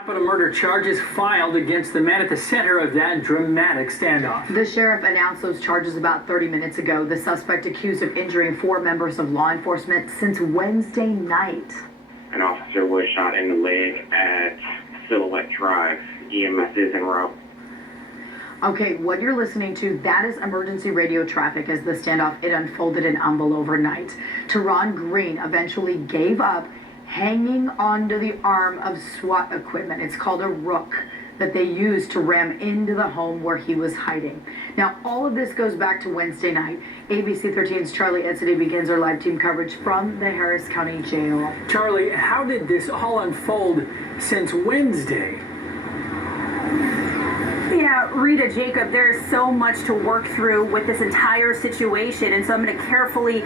Capital murder charges filed against the man at the center of that dramatic standoff. The sheriff announced those charges about 30 minutes ago. The suspect accused of injuring 4 members of law enforcement since Wednesday night. An officer was shot in the leg at Silhouette Drive. EMS is en route. Okay, what you're listening to, that is emergency radio traffic as the standoff, it unfolded in Humble overnight. Teron Green eventually gave up, hanging onto the arm of SWAT equipment. It's called a rook that they used to ram into the home where he was hiding. Now, all of this goes back to Wednesday night. ABC 13's Charlie Edsity begins our live team coverage from the Harris County Jail. Charlie, how did this all unfold since Wednesday? Yeah, Rita, Jacob, there is so much to work through with this entire situation, and so I'm going to carefully,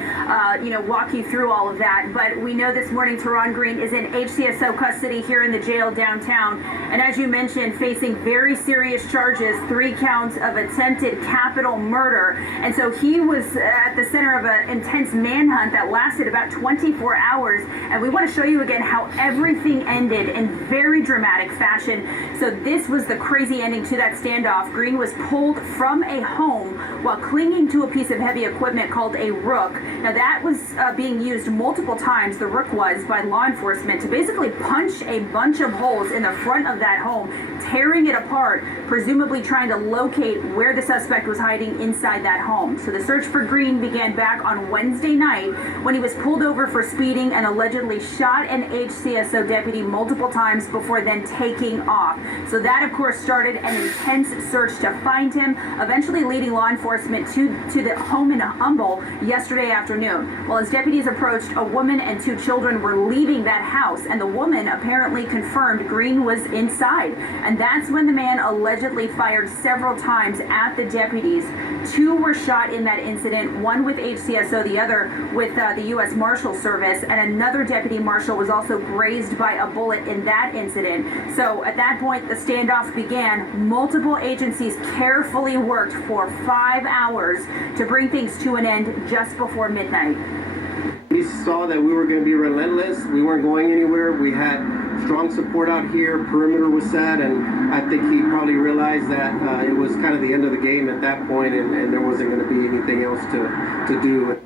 walk you through all of that. But we know this morning Teron Green is in HCSO custody here in the jail downtown, and as you mentioned, facing very serious charges, 3 counts of attempted capital murder. And so he was at the center of an intense manhunt that lasted about 24 hours, and we want to show you again how everything ended in very dramatic fashion. So this was the crazy ending to that standoff. Green was pulled from a home while clinging to a piece of heavy equipment called a rook. Now that was being used multiple times, the rook was, by law enforcement to basically punch a bunch of holes in the front of that home, tearing it apart, presumably trying to locate where the suspect was hiding inside that home. So the search for Green began back on Wednesday night when he was pulled over for speeding and allegedly shot an HCSO deputy multiple times before then taking off. So that, of course, started an intense search to find him, eventually leading law enforcement to the home in Humble yesterday afternoon. Well, as deputies approached, a woman and 2 children were leaving that house, and the woman apparently confirmed Green was inside. And that's when the man allegedly fired several times at the deputies. 2 were shot in that incident, one with HCSO, the other with the U.S. Marshal Service, and another deputy marshal was also grazed by a bullet in that incident. So at that point, the standoff began. Multiple agencies carefully worked for 5 hours to bring things to an end just before midnight. We saw that we were going to be relentless. We weren't going anywhere. We had strong support out here. Perimeter was set, and I think he probably realized that it was kind of the end of the game at that point, and there wasn't going to be anything else to do.